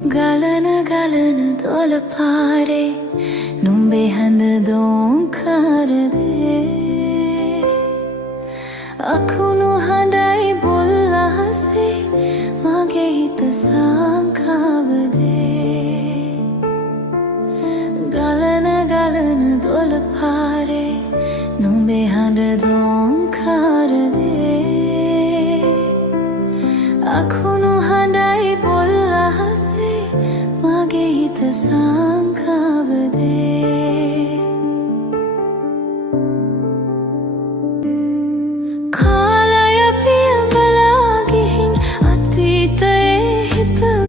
ගලන ගලන දොළ පාරේ නුඹේ හඳ දෝංකාරදේ අකුණු හඬයි බොල් අහසේ මගේ හිත සංකාවදේ ගලන ගලන දොළ පාරේ නුඹේ හඳ දෝංකාරදේ